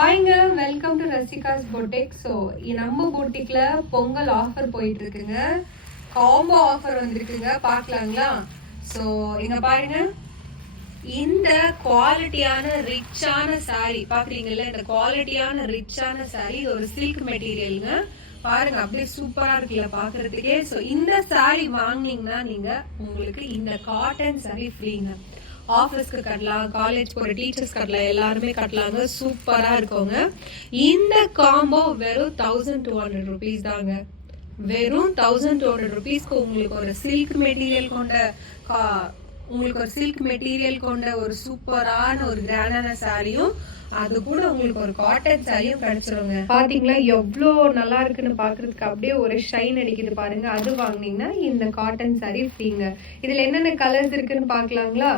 ஹாய்ங்க, welcome to Rasika's boutique. So நம்ம பொட்டிக்ல Pongal offer போயிட்டு இருக்குங்க. காம்போ ஆஃபர் வந்திருக்குங்க, பார்க்கலாங்களா? ஸோ இங்க பாருங்க, இந்த குவாலிட்டியான ரிச்சான சாரி பாக்குறீங்கல்ல, இந்த குவாலிட்டியான ரிச்சான சாரி இது ஒரு சில்க் மெட்டீரியலுங்க. பாருங்க, அப்படியே சூப்பரா இருக்குல்ல பாக்குறதுக்கே. ஸோ இந்த சாரி வாங்கினீங்கன்னா நீங்க உங்களுக்கு இந்த காட்டன் சாரி ஃப்ரீங்க. ஆஃபீஸ்க்கு கட்டலாம், காலேஜ் போகிற டீச்சர்ஸ் கட்டலாம், எல்லாருமே கட்டலாங்க. சூப்பராக இருக்குங்க. இந்த காம்போ வெறும் 1200 ருபீஸ் தாங்க. வெறும் 1200 ருபீஸ்க்கு உங்களுக்கு ஒரு சில்க் மெட்டீரியல் கொண்ட ஒரு சூப்பரான ஒரு கிராண்டான சாரியும், அது கூட உங்களுக்கு ஒரு காட்டன் சாரியும் கிடைச்சிருங்க. பாத்தீங்களா எவ்வளோ நல்லா இருக்குன்னு பாக்குறதுக்கு, அப்படியே ஒரு ஷைன் அடிக்குது பாருங்க. அது வாங்கினீங்கன்னா இந்த காட்டன் சாரி ஃப்ரீங்க. இதுல என்னென்ன கலர்ஸ் இருக்குன்னு பாக்கலாங்களா?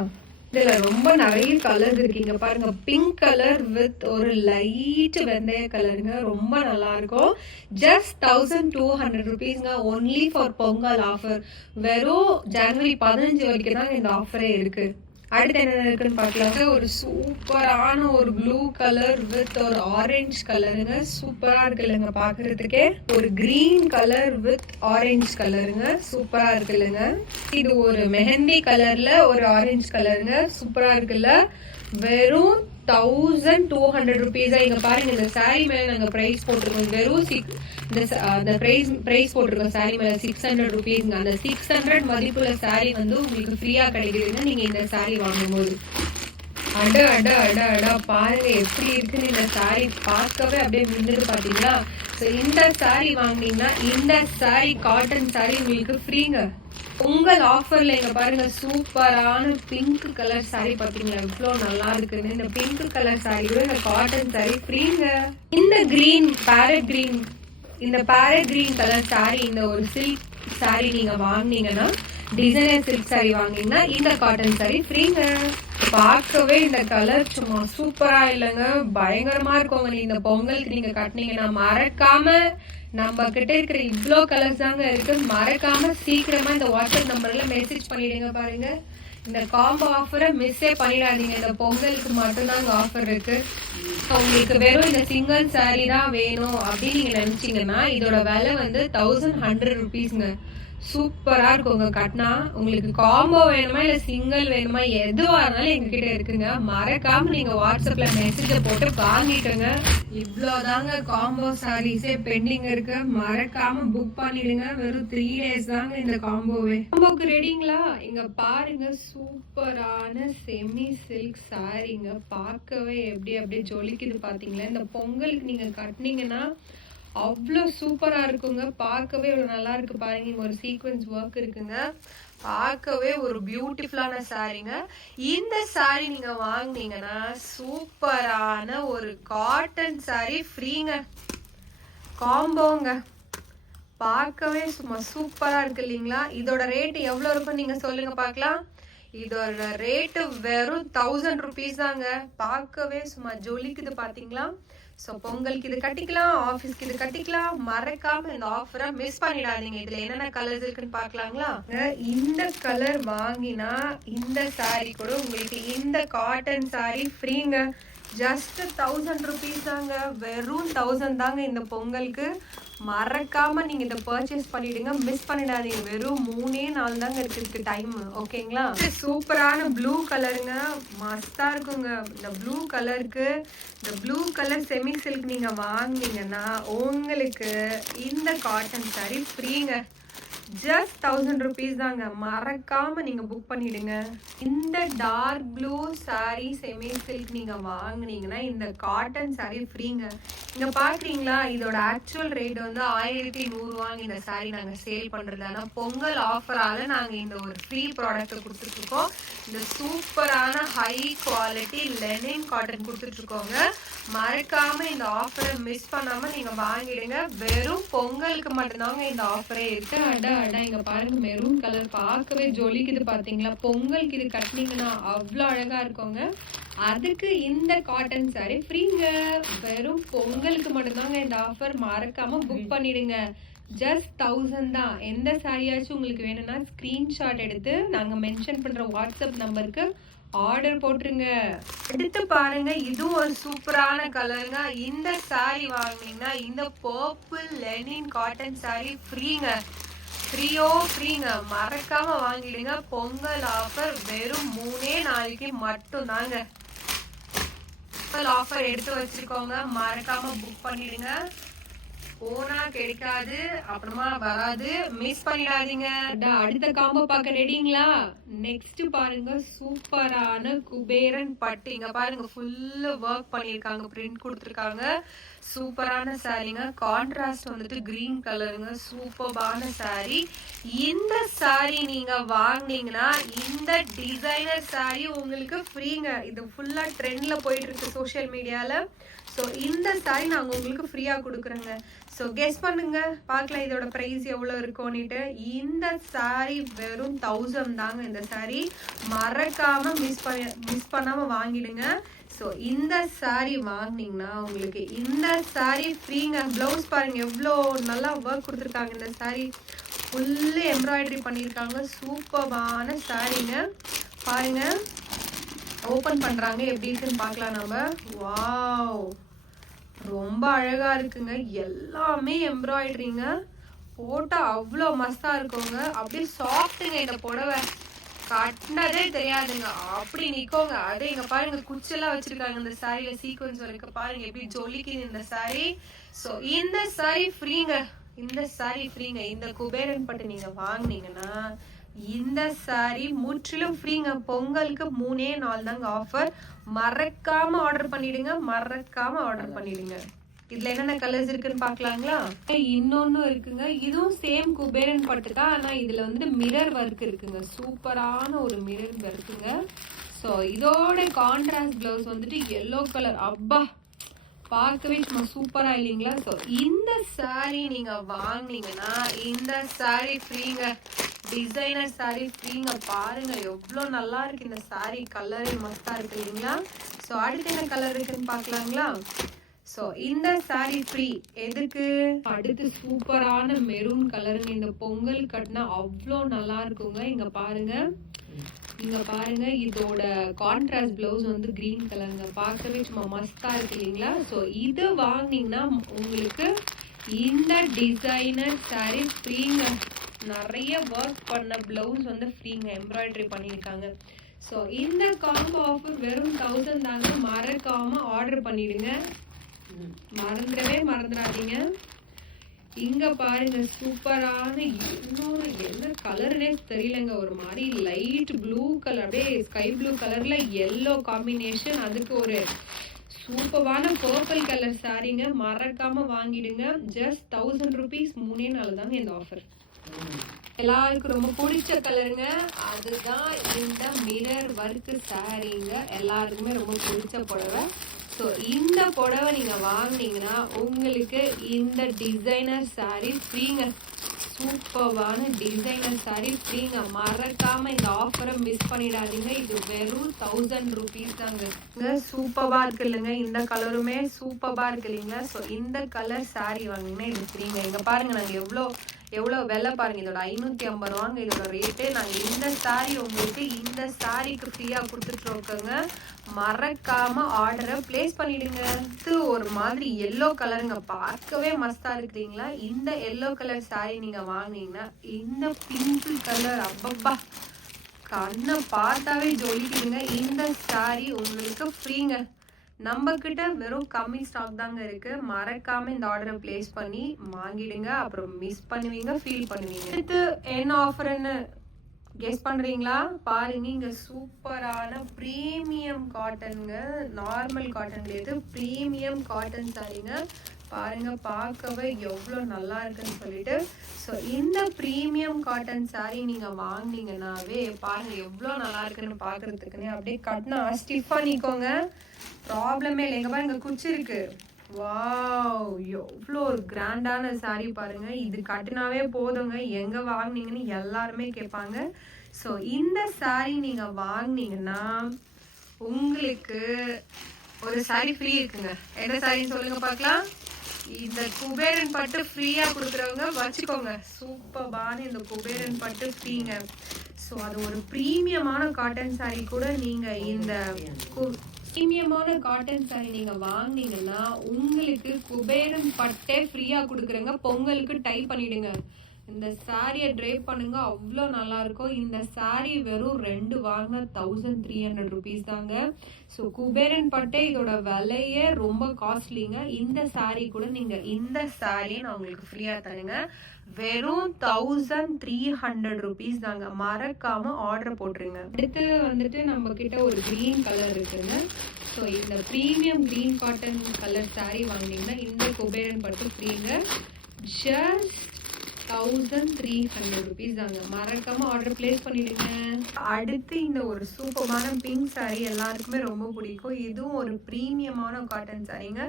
இதுல ரொம்ப நிறைய கலர்ஸ் இருக்கீங்க பாருங்க. பிங்க் கலர் வித் ஒரு லைட் வெந்தய கலருங்க, ரொம்ப நல்லா இருக்கும். ஜஸ்ட் 1200 ருபீஸ்ங்க, ஒன்லி ஃபார் பொங்கல் ஆஃபர். வெறும் ஜனவரி 15 வரைக்கும் தான் இந்த ஆஃபரே இருக்கு. அடுத்து என்ன இருக்குன்னு பார்க்கலாங்க. ஒரு சூப்பரான ஒரு ப்ளூ கலர் வித் ஒரு ஆரஞ்சு கலருங்க, சூப்பரா இருக்கு இல்லைங்க பாக்குறதுக்கே. ஒரு கிரீன் கலர் வித் ஆரஞ்சு கலருங்க, சூப்பரா இருக்கு இல்லைங்க. இது ஒரு மெஹந்தி கலர்ல ஒரு ஆரஞ்சு கலருங்க, சூப்பரா இருக்குல்ல. வெறும் 1200 ருபீஸ். இங்க பாருங்க, இந்த சாரி மேல நாங்க பிரைஸ் போட்டிருக்கோம். வெறும் இந்த பிரைஸ் போட்டிருக்கோம் சாரி மேல 600 ருபீஸ்ங்க. அந்த 600 மதிப்புள்ள சாரி வந்து உங்களுக்கு ஃப்ரீயா கிடைக்குதுங்க நீங்க இந்த சாரி வாங்கும்போது. அட அட அட அட பாருங்க எப்படி இருக்குன்னு. இந்த சாரி பார்க்கவே அப்படியே மின்னுது பாத்தீங்களா? ஸோ இந்த சாரி வாங்கினீங்கன்னா இந்த சாரி காட்டன் சாரி உங்களுக்கு ஃப்ரீங்க. உங்கள் ஆஃபர்ல இங்க பாருங்க, சூப்பரான பிங்க் கலர் சாரி பாத்தீங்களா எவ்வளவு நல்லா இருக்குன்னு. இந்த பிங்க் கலர் சாரியோட இந்த காட்டன் சாரி ஃப்ரீங்க. இந்த green parrot green colour sari, இந்த ஒரு சில்க் சாரி நீங்க வாங்கினீங்கன்னா, டிசைனர் சில்க் சாரி வாங்கினீங்கன்னா இந்த காட்டன் சாரி ஃப்ரீங்க. பார்க்கவே இந்த கலர் சும்மா சூப்பரா இல்லைங்க, பயங்கரமா இருக்குங்க. இந்த பொங்கலுக்கு நீங்க கட்டினீங்கன்னா மறக்காம, நம்ம கிட்ட இருக்கிற இவ்வளோ கலர்ஸ் தாங்க இருக்கு. மறக்காம சீக்கிரமா இந்த வாட்ஸ்அப் நம்பர்ல மெசேஜ் பண்ணிடுங்க. பாருங்க, இந்த காம்போ ஆஃபரை மிஸ்ஸே பண்ணிடாதீங்க. இந்த பொங்கலுக்கு மட்டும்தான் இந்த ஆஃபர் இருக்கு. உங்களுக்கு வெறும் இந்த சிங்கிள் சாரி தான் வேணும் அப்படின்னு நீங்க நினைச்சீங்கன்னா, இதோட விலை வந்து 1100 ருபீஸ்ங்க. சூப்பரா இருக்குங்க கட்டினா. உங்களுக்கு காம்போ வேணுமா இல்ல சிங்கிள் வேணுமா, எதுவா இருந்தாலும் எங்ககிட்ட இருக்குங்க. மறக்காம நீங்க வாட்ஸ்அப்ல மெசேஜ போட்டு வாங்கிக்கோங்க. இவ்வளவுதாங்க காம்போ சாரீஸே பெண்டிங் இருக்கு. மறக்காம புக் பண்ணிடுங்க. வெறும் 3 டேஸ் தாங்க இந்த காம்போவே. காம்போக்கு ரெடிங்களா? இங்க பாருங்க, சூப்பரான செமி சில்க் சாரீங்க. பார்க்கவே அப்படியே ஜொலிக்குது பாத்தீங்களா? இந்த பொங்கலுக்கு நீங்க கட்டினீங்கன்னா அவ்வளோ சூப்பரா இருக்குங்க. பார்க்கவே இவ்வளவு நல்லா இருக்கு பாருங்க. ஒரு சீக்வென்ஸ் ஒர்க் இருக்குங்க. பார்க்கவே ஒரு பியூட்டிஃபுல்லான சாரீங்க. இந்த சாரி நீங்க வாங்கினீங்கன்னா சூப்பரான ஒரு காட்டன் சாரி ஃப்ரீங்க. காம்போங்க. பார்க்கவே சும்மா சூப்பரா இருக்கு இல்லைங்களா? இதோட ரேட் எவ்வளவு இருக்கும் நீங்க சொல்லுங்க பார்க்கலாம். இதோட ரேட்டு வெறும் 1000 ருபீஸ் தாங்க. பார்க்கவே சும்மா ஜொலிக்குது பாத்தீங்களா? ஸோ பொங்கலுக்கு இது கட்டிக்கலாம், ஆஃபீஸ்க்கு இது கட்டிக்கலாம். மறக்காம இந்த ஆஃபரை மிஸ் பண்ணிடாதீங்க. இதுல என்னென்ன கலர்ஸ் இருக்குன்னு பார்க்கலாங்களா? இந்த கலர் வாங்கினா இந்த சாரி கூட உங்களுக்கு இந்த காட்டன் சாரி ஃப்ரீங்க. ஜஸ்ட் 1000 ருபீஸ் தாங்க. வெறும் 1000 தாங்க இந்த பொங்கலுக்கு. மறக்காம நீங்க இதை பர்ச்சேஸ் பண்ணிடுங்க, மிஸ் பண்ணிடாதீங்க. வெறும் 3 நாள் தாங்க இருக்கு டைம், ஓகேங்களா? சூப்பரான ப்ளூ கலருங்க, மஸ்தா இருக்குங்க. இந்த ப்ளூ கலருக்கு, இந்த ப்ளூ கலர் செமி சில்க் நீங்க வாங்கினீங்கன்னா உங்களுக்கு இந்த காட்டன் சாரி ஃப்ரீங்க. ஜஸ்ட் 1000 ருபீஸ் தாங்க. மறக்காம நீங்க புக் பண்ணிடுங்க. இந்த dark blue sari semi silk நீங்க வாங்குனீங்கன்னா இந்த காட்டன் சாரி ஃப்ரீங்க. இங்க பாக்குறீங்களா, இதோட ஆக்சுவல் ரேட் வந்து 1100 வாங்க இந்த சாரி நாங்க சேல் பண்றது. ஆனா பொங்கல் ஆஃபரால நாங்க இந்த ஒரு ஃப்ரீ ப்ராடக்ட் கொடுத்துட்டு இருக்கோம். இந்த சூப்பரான ஹை குவாலிட்டி லெனின் காட்டன் கொடுத்துட்டு இருக்கோங்க. மறக்காம இந்த ஆஃபரை மிஸ் பண்ணாம நீங்க வாங்கிடுங்க. வெறும் பொங்கலுக்கு மட்டும்தாங்க இந்த ஆஃபரே இருக்கு. இங்க பாருங்க, மெரூன் கலர் பார்க்கவே ஜொலிக்குது பாத்தீங்களா? பொங்கலுக்கு இது கட்டினீங்கன்னா அவ்வளோ அழகா இருக்குங்க. அதுக்கு இந்த காட்டன் சாரி ஃப்ரீங்க. வெறும் பொங்கலுக்கு மட்டும்தாங்க இந்த ஆஃபர். மறக்காம புக் பண்ணிடுங்க. ஜஸ்ட் 1000 தான். எந்த சாரியாச்சும் உங்களுக்கு வேணும்னா ஸ்கிரீன்ஷாட் எடுத்து நாங்க மென்ஷன் பண்ற வாட்ஸ்அப் நம்பருக்கு ஆர்டர் போட்டுருங்க. அடுத்து பாருங்க, இதுவும் ஒரு சூப்பரான கலருங்க. இந்த சாரி வாங்கினீங்கன்னா இந்த பர்பிள் லெனின் காட்டன் சாரி ஃப்ரீங்க. ஃப்ரீங்க. மறக்காம வாங்கிடுங்க. பொங்கல் ஆஃபர் வெறும் 3 நாளைக்கு மட்டும் தாங்க. பொங்கல் ஆஃபர் எடுத்து வச்சிருக்கோங்க, மறக்காம புக் பண்ணிடுங்க. போனா கிடைக்காது, அப்புறமா வராது, மிஸ் பண்ணிடாதீங்க. அடுத்த காம்போ பார்க்க ரெடிங்களா? நெக்ஸ்ட் பாருங்க, சூப்பரான குபேரன் பட்டு. இங்க பாருங்க, ஃபுல்லு ஒர்க் பண்ணிருக்காங்க, பிரிண்ட் கொடுத்துருக்காங்க. சூப்பரான சாரீங்க. கான்ட்ராஸ்ட் வந்துட்டு கிரீன் கலருங்க. சூப்பரான சாரி. இந்த சாரி நீங்க வாங்கினீங்கன்னா இந்த டிசைனர் சாரி உங்களுக்கு ஃப்ரீங்க. இது ஃபுல்லா ட்ரெண்ட்ல போயிட்டு இருக்கு சோசியல் மீடியால. ஸோ இந்த சாரி நாங்கள் உங்களுக்கு ஃப்ரீயாக கொடுக்குறோங்க. ஸோ கெஸ் பண்ணுங்க, பார்க்கலாம் இதோட ப்ரைஸ் எவ்வளோ இருக்கும்னுட்டு. இந்த சாரி வெறும் 1000 தாங்க. இந்த சாரி மறக்காம மிஸ் பண்ணாமல் வாங்கிடுங்க. ஸோ இந்த சாரி வாங்கினீங்கன்னா உங்களுக்கு இந்த சாரி ஃப்ரீங்க. ப்ளவுஸ் பாருங்க எவ்வளோ நல்லா ஒர்க் கொடுத்துருக்காங்க. இந்த சாரி ஃபுல்லு எம்ப்ராய்டரி பண்ணியிருக்காங்க. சூப்பரான சாரிங்க. பாருங்க, ஓப்பன் பண்றாங்க, எப்படி இருக்குன்னு பார்க்கலாம் நம்ம. வாவ், ரொம்ப அழகா இருக்குங்க. எல்லாமே எம்ப்ராய்டரிங்க. போட்டா அவ்வளோ மஸ்தா இருக்குங்க. அப்படியே சாஃப்ட்டுங்க. இந்த புடவை கட்டினதே தெரியாதுங்க, அப்படி நிக்கோங்க. அதே இங்க பாருங்க, குச்செல்லாம் வச்சிருக்காங்க இந்த சாரியில, சீக்வன்ஸ் வரைக்கும் பாருங்க எப்படி ஜொலிக்குது இந்த சாரி. ஸோ இந்த சாரி ஃப்ரீங்க. இந்த சாரி ஃப்ரீங்க. இந்த குபேரன் பட்டு நீங்க வாங்கினீங்கன்னா இந்த சாரி முற்றிலும் ஃப்ரீங்க. பொங்கலுக்கு 3 நாள் தாங்க ஆஃபர். மறக்காம ஆர்டர் பண்ணிடுங்க. இதுல என்னென்ன கலர்ஸ் இருக்குன்னு பாக்கலாங்களா? இன்னொன்னு இருக்குங்க, இதுவும் சேம் குபேரன் பட்டு தான். ஆனா இதுல வந்து மிரர் ஒர்க் இருக்குங்க. சூப்பரான ஒரு மிரர் ஒர்க்குங்க. ஸோ இதோட கான்ட்ராஸ்ட் பிளவுஸ் வந்துட்டு எல்லோ கலர். அப்பா, பார்க்கவே சும்மா சூப்பரா இல்லைங்களா? ஸோ இந்த சாரி நீங்க வாங்கினீங்கன்னா இந்த சாரி ஃப்ரீங்க. டிசைனர் சாரி ஃப்ரீங்க. பாருங்க எவ்வளோ நல்லா இருக்கு இந்த சாரி. கலரே மஸ்தா இருக்கு இல்லைங்களா? ஸோ அடுத்து என்ன கலர் இருக்குன்னு பார்க்கலாங்களா? ஸோ இந்த சாரி ஃப்ரீ. எதுக்கு? அடுத்து சூப்பரான மெரூன் கலருங்க. இந்த பொங்கல் கட்டினா அவ்வளோ நல்லா இருக்குங்க. இங்க பாருங்க, இதோட கான்ட்ராஸ்ட் பிளவுஸ் வந்து கிரீன் கலருங்க. பார்க்கவே சும்மா மஸ்தா இருக்கு இல்லைங்களா? ஸோ இது வாங்கினீங்கன்னா உங்களுக்கு இந்த டிசைனர் சாரி ஃப்ரீங்க. நிறைய ஒர்க் பண்ண பிளவுஸ் வந்து ஃப்ரீங்க, எம்ப்ராய்டரி பண்ணியிருக்காங்க. ஸோ இந்த காம்போ ஆஃபர் வெறும் 1000 தாங்க. மறக்காம ஆர்டர் பண்ணிடுங்க. மறந்துடாதீங்க. இங்க பாருங்க, சூப்பரான இன்னொரு என்ன கலர்னே தெரியலங்க, ஒரு மாதிரி லைட் ப்ளூ கலர், அப்படியே ஸ்கை ப்ளூ கலர்ல எல்லோ காம்பினேஷன். அதுக்கு ஒரு சூப்பரான பர்பிள் கலர் சாரீங்க. மறக்காம வாங்கிடுங்க. Just 1000 rupees. 3 நாள் தாங்க இந்த ஆஃபர். எல்லாருக்கும் ரொம்ப பிடிச்ச கலருங்க, அதுதான் இந்த மிரர் ஒர்க் சாரீங்க. எல்லாருக்குமே ரொம்ப பிடிச்ச புடவை. ஸோ இந்த புடவை நீங்க வாங்கினீங்கன்னா உங்களுக்கு இந்த டிசைனர் சாரீ ஃப்ரீங்க. சூப்பரான டிசைனர் சாரீ ஃப்ரீங்க. மறக்காம இந்த ஆஃபரை மிஸ் பண்ணிடாதீங்க. இது வெறும் 1000 rupees தாங்க. சூப்பரா இருக்கு இல்லைங்க? இந்த கலருமே சூப்பரா இருக்கு இல்லைங்களா? ஸோ இந்த கலர் சாரீ வாங்கினீங்கன்னா இது ஃப்ரீங்க. இங்க பாருங்க, நாங்கள் எவ்வளோ விலை பாருங்க. இதோட 550 ரூபாங்க இதோட ரேட்டு. நாங்கள் இந்த சாரீ உங்களுக்கு இந்த சாரீக்கு ஃப்ரீயாக கொடுத்துட்ருக்கோங்க. மறக்காம ஆர்டரை பிளேஸ் பண்ணிடுங்க. இது ஒரு மாதிரி எல்லோ கலருங்க, பார்க்கவே மஸ்தா இருக்குறீங்களா? இந்த எல்லோ கலர் சாரீ நீங்க வாங்கினீங்கன்னா இந்த பிங்க் கலர், அப்பப்பா கண்ணை பார்த்தாவே ஜொலிக்குதுங்க. இந்த சாரீ உங்களுக்கு ஃப்ரீங்க. நம்ம கிட்ட வெறும் கம்மி ஸ்டாக் தாங்க இருக்கு. மறக்காம இந்த ஆர்டரை பிளேஸ் பண்ணி வாங்கிடுங்க. அப்புறம் மிஸ் பண்ணுவீங்க, ஃபீல் பண்ணுவீங்க. அடுத்து என்ன ஆஃபர்னு கெஸ் பண்றீங்களா? பாருங்க, இங்க சூப்பரான பிரீமியம் காட்டனுங்க. நார்மல் காட்டன் கிடையாது, பிரீமியம் காட்டன் சாரீங்க. பாருங்க, பார்க்கவே எவ்வளோ நல்லா இருக்குன்னு சொல்லிட்டு. ஸோ இந்த ப்ரீமியம் காட்டன் சாரீ நீங்க வாங்கினீங்கன்னாவே பாருங்க எவ்வளோ நல்லா இருக்குன்னு பார்க்கறதுக்குன்னே. அப்படியே கட்டினா ஸ்டிஃபாக நிற்கோங்க, ப்ராப்ளமே இல்லை. எங்க பாருங்க, குச்சி இருக்கு. வாவ், எவ்வளோ ஒரு கிராண்டான சாரீ பாருங்க. இது கட்டினாவே போதுங்க. எங்க வாங்கினீங்கன்னு எல்லாருமே கேட்பாங்க. ஸோ இந்த சாரீ நீங்க வாங்கினீங்கன்னா உங்களுக்கு ஒரு சாரீ ஃப்ரீ இருக்குங்க. என்ன சாரின்னு சொல்லுங்க பார்க்கலாம். இந்த குபேரன் பட்டு ஃப்ரீயா கொடுக்குறவங்க வச்சுக்கோங்க. சூப்பரான இந்த குபேரன் பட்டு ஃப்ரீங்க. ஸோ அது ஒரு ப்ரீமியமான காட்டன் சாரீ கூட நீங்கள் இந்த ப்ரீமியமான காட்டன் சாரீ நீங்கள் வாங்கினீங்கன்னா உங்களுக்கு குபேரன் பட்டே ஃப்ரீயாக கொடுக்குறேங்க. பொங்கலுக்கு டை பண்ணிடுங்க. இந்த சாரியை ட்ரேப் பண்ணுங்க, அவ்வளோ நல்லா இருக்கும். இந்த சாரீ வெறும் 2 வாங்க 1300 rupees தாங்க. ஸோ குபேரன் பட்டே இதோட விலையே ரொம்ப காஸ்ட்லிங்க. இந்த சாரீ கூட நீங்கள் இந்த சாரியை நான் உங்களுக்கு ஃப்ரீயாக தருங்க. வெறும் 1300 rupees தாங்க. மறக்காம ஆர்டர் போட்டுருங்க. அடுத்து வந்துட்டு நம்ம கிட்ட ஒரு கிரீன் கலர் இருக்குங்க. ஸோ இந்த premium green cotton colour sari வாங்கினீங்கன்னா இந்த குபேரன் பட்டு ஃப்ரீங்க. ஜஸ்ட் 1300 rupees தாங்க. மறக்காம ஆர்டர் பிளேஸ் பண்ணிடுங்க. அடுத்து இந்த ஒரு சூப்பரான பிங்க் சாரீ எல்லாருக்குமே ரொம்ப பிடிக்கும். இதுவும் ஒரு ப்ரீமியமான காட்டன் சாரீங்க.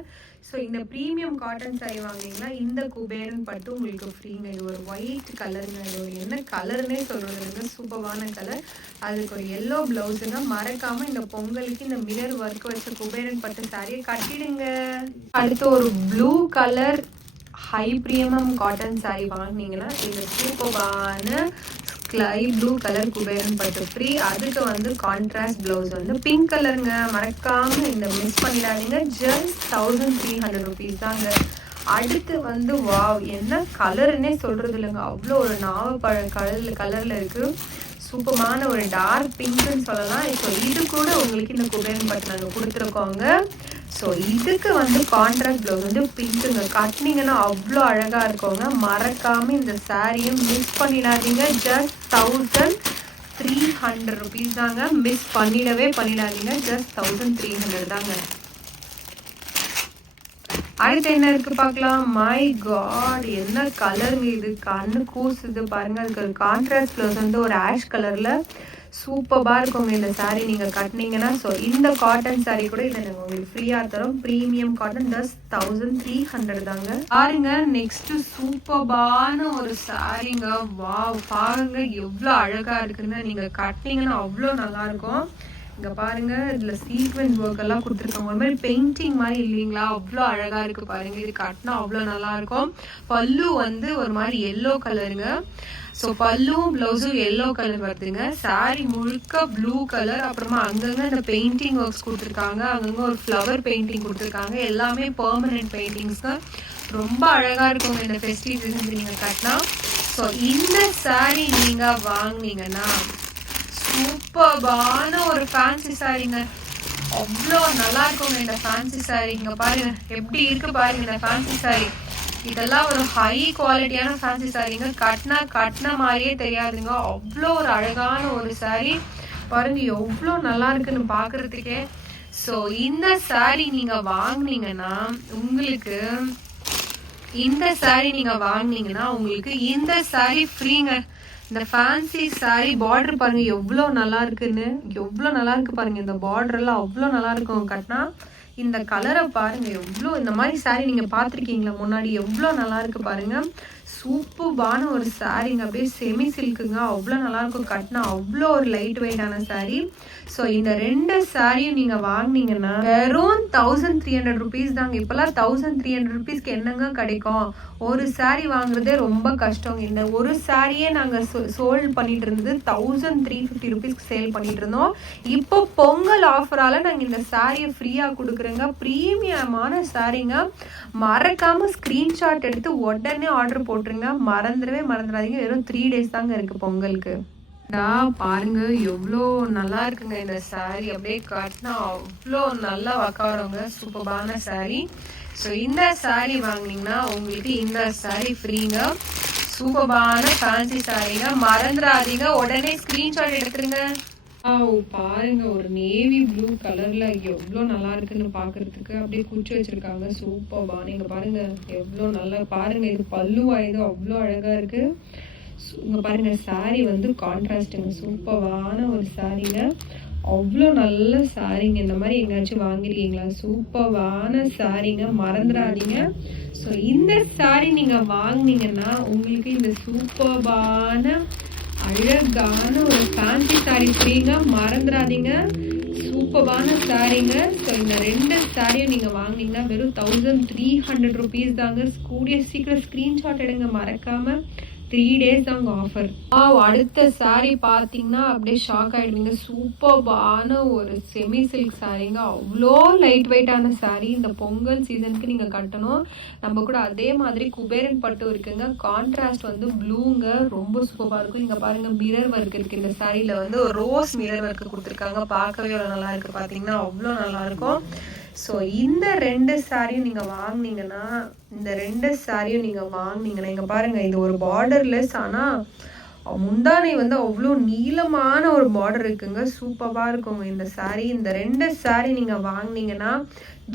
ஸோ இந்த ப்ரீமியம் காட்டன் சாரீ வாங்கினீங்கன்னா இந்த குபேரன் பட்டு உங்களுக்கு ஃப்ரீங்க. இது ஒரு ஒயிட் கலருங்க. இது ஒரு என்ன கலர்னே சொல்றதுங்க, சூப்பரான கலர். அதுக்கு ஒரு எல்லோ பிளவுஸுங்க. மறக்காம இந்த பொங்கலுக்கு இந்த மிரர் ஒர்க் வச்ச குபேரன் பட்டு சாரியை கட்டிடுங்க. அடுத்து ஒரு blue colour high premium cotton sari வாங்கினீங்கன்னா இந்த சூப்பரான ஸ்கை ப்ளூ கலர் குபேரன் பட்டு ஃப்ரீ. அதுக்கு வந்து கான்ட்ராஸ்ட் பிளவுஸ் வந்து பிங்க் கலருங்க. மறக்காம இந்த மிஸ் பண்ணிடாதீங்க. ஜஸ்ட் 1300 rupees தாங்க. அடுத்து வந்து வாவ், என்ன கலருன்னே சொல்றது இல்லைங்க, அவ்வளோ ஒரு நாவப்பழ கலர்ல இருக்கு. சூப்பரான ஒரு டார்க் பிங்க்னு சொல்லலாம். ஸோ இது கூட உங்களுக்கு இந்த குபேரன் பட்டு நாங்கள் கொடுத்துருக்கோங்க. ஸோ இதுக்கு வந்து கான்ட்ராஸ்ட் ப்ளவுஸ் வந்து பிங்க்குங்க. கட்டினீங்கன்னா அவ்வளோ அழகாக இருக்கோங்க. மறக்காமல் இந்த சாரியும் மிஸ் பண்ணிடாதீங்க. ஜஸ்ட் 1300 rupees தாங்க. மிஸ் பண்ணிடாதீங்க. ஜஸ்ட் 1300 தாங்க. அடுத்து என்ன இருக்கு பார்க்கலாம். மை காட், என்ன கலருங்க இது, கண்ணு கூசுது பாருங்க. அதுக்கு ஒரு கான்ட்ராஸ்ட் ப்ளவுஸ் வந்து ஒரு ஆஷ் கலர்ல சூப்பராக இருக்குங்க இந்த சாரீ நீங்கள் கட்டினீங்கன்னா. ஸோ இந்த காட்டன் சாரீ கூட இதை நாங்கள் உங்களுக்கு ஃப்ரீயாக தரோம். ப்ரீமியம் காட்டன் ஜஸ்ட் 1300 தாங்க. பாருங்க நெக்ஸ்ட் சூப்பரான ஒரு சாரீங்க. வாவ், பாருங்க எவ்வளோ அழகாக இருக்குன்னு. நீங்கள் கட்டினீங்கன்னா அவ்வளோ நல்லா இருக்கும். இங்கே பாருங்க, இதில் சீக்வென்ஸ் ஒர்க் எல்லாம் கொடுத்துருக்காங்க. ஒரு மாதிரி பெயிண்டிங் மாதிரி இல்லைங்களா, அவ்வளோ அழகாக இருக்குது பாருங்க. இது கட்டினா அவ்வளோ நல்லா இருக்கும். பல்லு வந்து ஒரு மாதிரி எல்லோ கலருங்க. ஸோ பல்லுவும் ப்ளவுஸும் எல்லோ கலர் வருதுங்க. சாரி முழுக்க ப்ளூ கலர். அப்புறமா அங்கங்கே இந்த பெயிண்டிங் ஒர்க்ஸ் கொடுத்துருக்காங்க. அங்கங்கே ஒரு ஃப்ளவர் பெயிண்டிங் கொடுத்துருக்காங்க. எல்லாமே பெர்மனன்ட் பெயிண்டிங்ஸ் தான். ரொம்ப அழகாக இருக்குங்க இந்த ஃபெஸ்டிவ் சீசன் நீங்கள் கட்டினா. ஸோ இந்த சாரி நீங்கள் வாங்கினீங்கன்னா சூப்பரான ஒரு ஃபேன்சி சாரீங்க. அவ்வளோ நல்லா இருக்குங்க இந்த ஃபேன்சி சாரீ. இங்கே பாருங்க எப்படி இருக்கு பாருங்க இந்த ஃபேன்சி சாரீ. இதெல்லாம் ஒரு ஹை குவாலிட்டியான ஃபேன்சி சாரீங்க. கட்டின மாதிரியே தெரியாதுங்க. அவ்வளோ ஒரு அழகான ஒரு சாரீ பாருங்க, எவ்வளோ நல்லா இருக்குன்னு பார்க்கறதுக்கே. ஸோ இந்த சாரீ நீங்கள் வாங்கினீங்கன்னா உங்களுக்கு இந்த சாரீ ஃப்ரீங்க. இந்த ஃபேன்சி சாரீ பார்டர் பாருங்க எவ்வளோ நல்லா இருக்குன்னு, எவ்வளோ நல்லா இருக்கு பாருங்க. இந்த பார்டர் எல்லாம் அவ்வளோ நல்லா இருக்கும் கட்டினா. இந்த கலரை பாருங்க எவ்வளோ, இந்த மாதிரி சாரீ நீங்க பார்த்துருக்கீங்களா முன்னாடி, எவ்வளோ நல்லா இருக்கு பாருங்க. சூப்பரான ஒரு சாரீங்க. அப்படியே செமி சில்க்குங்க. அவ்வளோ நல்லா இருக்கும் கட்டினா. அவ்வளோ ஒரு லைட் வெயிட்டான சாரீ. ஸோ இந்த 2 சாரியும் நீங்க வாங்கினீங்கன்னா வெறும் 1300 rupees தாங்க. இப்பெல்லாம் 1300 rupeesக்கு என்னங்க கிடைக்கும்? ஒரு சாரீ வாங்குறதே ரொம்ப கஷ்டம். இந்த ஒரு சாரியே நாங்கள் சோல்ட் பண்ணிட்டு இருந்தது 1350 rupeesக்கு சேல் பண்ணிட்டு இருந்தோம். இப்போ பொங்கல் ஆஃபரால நாங்கள் இந்த சாரியை ஃப்ரீயாக கொடுக்குறோங்க. ப்ரீமியமான சாரீங்க. மறக்காம ஸ்க்ரீன்ஷாட் எடுத்து உடனே ஆர்டர் போட்டுருங்க. மறந்துடாதீங்க. வெறும் 3 days தாங்க இருக்கு பொங்கலுக்கு. பாருங்க எவ்வளோ நல்லா இருக்குங்க இந்த சாரீ. அப்படியே கட்டினா அவ்வளோ நல்லா உக்காருங்க. சூப்பரான சாரீ. ஸோ இந்த சாரீ வாங்கினீங்கன்னா உங்களுக்கு இந்த சாரீ ஃப்ரீங்க. சூப்பரான ஃபேன்சி சாரீங்க. மறந்துடாதீங்க, உடனே ஸ்கிரீன்ஷாட் எடுத்துருங்க. பாருங்க ஒரு நேவி ப்ளூ கலர்ல எவ்வளோ நல்லா இருக்குன்னு பாக்குறதுக்கு. அப்படியே குச்சி வச்சிருக்காங்க. சூப்பரா நீங்க பாருங்க எவ்வளோ நல்லா பாருங்க. இது பல்லுவாயுதோ அவ்வளோ அழகா இருக்கு. இங்க பாருங்க சாரி வந்து கான்ட்ராஸ்டுங்க. சூப்பரான ஒரு சாரீங்க. அவ்வளோ நல்ல சாரீங்க. இந்த மாதிரி எங்கேயாச்சும் வாங்கிருக்கீங்களா? சூப்பரான சாரீங்க. மறந்துடாதீங்க. ஸோ இந்த சாரீ நீங்க வாங்கினீங்கன்னா உங்களுக்கு இந்த சூப்பரான அழகான ஒரு ஃபேன்சி சாரீ ஃப்ரீங்க. மறந்துடாதீங்க. சூப்பரான சாரீங்க. ஸோ இந்த 2 சாரியும் நீங்க வாங்கினீங்கன்னா வெறும் 1300 rupees தாங்க. கூடிய சீக்கிரம் ஸ்கிரீன்ஷாட் எடுங்க மறக்காம. 3 days தாங்க ஆஃபர். அடுத்த saree பார்த்தீங்கன்னா அப்படியே ஷாக் ஆயிடுவீங்க. சூப்பர்பான ஒரு செமி சில்க் சாரீங்க. அவ்வளோ லைட் வெயிட்டான saree. இந்த பொங்கல் சீசனுக்கு நீங்க கட்டணும். நம்ம கூட அதே மாதிரி குபேரன் பட்டு இருக்குங்க. கான்ட்ராஸ்ட் வந்து ப்ளூங்க, ரொம்ப சூப்பரா இருக்கும். இங்க பாருங்க மிரர் ஒர்க் இருக்கு. இந்த சாரியில வந்து ஒரு ரோஸ் மிரர் ஒர்க் கொடுத்துருக்காங்க. பார்க்கவே நல்லா இருக்கு. பாத்தீங்கன்னா அவ்வளோ நல்லா இருக்கும். ஸோ இந்த 2 சாரியும் நீங்க வாங்குனீங்கன்னா இங்க பாருங்க, இது ஒரு பார்டர்லெஸ். ஆனா முந்தானை வந்து அவ்வளோ நீளமான ஒரு பார்டர் இருக்குங்க. சூப்பரா இருக்குங்க இந்த சாரி. இந்த 2 சாரி நீங்க வாங்குனீங்கன்னா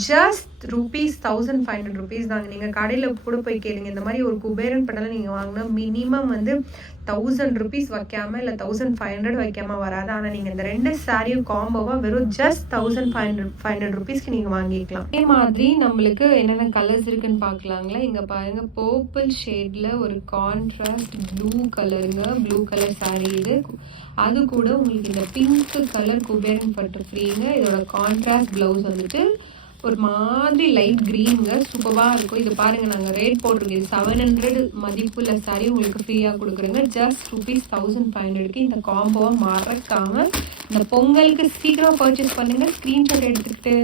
ஜஸ்ட் ₹1500 தாங்க. நீங்க கடையில கூட போய் கேளுங்க. இந்த மாதிரி ஒரு குபேரன் பட்டல நீங்க வாங்கினா மினிமம் வந்து ₹1000 வைக்காம இல்ல 1500 வைக்காம வராது. ஆனா நீங்க இந்த 2 சாரியும் காம்போவா வெறும் ஜஸ்ட் ₹1500 நீங்க வாங்கிக்கலாம். அதே மாதிரி நம்மளுக்கு என்னென்ன கலர்ஸ் இருக்குன்னு பார்க்கலாங்களா. இங்க பாருங்க, பர்பிள் ஷேட்ல ஒரு கான்ட்ராஸ்ட் ப்ளூ கலருங்க. ப்ளூ கலர் சாரி இது. அது கூட உங்களுக்கு இந்த பிங்க் கலர் குபேரன் பட்டு ஃப்ரீங்க. இதோட கான்ட்ராஸ்ட் பிளவுஸ் வந்துட்டு ஒரு மாதிரி லைட் கிரீனுங்க. சூப்பரா இருக்கும். இது பாருங்க, நாங்க ரேட் போட்டிருக்கோம். 700 மதிப்புள்ள சாரி உங்களுக்கு ஃப்ரீயா கொடுக்குறேங்க. ஜஸ்ட் ₹1500. இந்த காம்போவை மறக்காம இந்த பொங்கலுக்கு சீக்கிரம் பர்ச்சேஸ் பண்ணுங்க. ஸ்கிரீன்ஷாட் எடுத்துக்கிட்டு